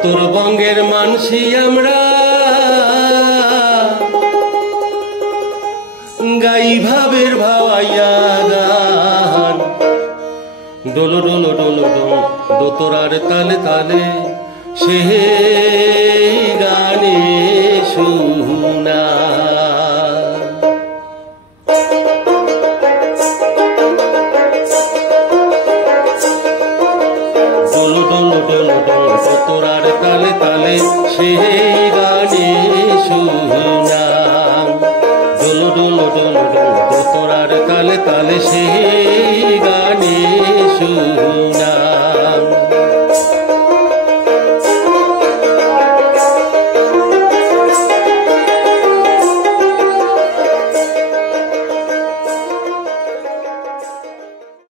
উত্তরবঙ্গের মানসি আমরা গাই ভাবের ভাওয়াইয়া গান ডোলো ডোলো ডোলো ডোল দোতরার তালে তালে সেই গানে সুনা।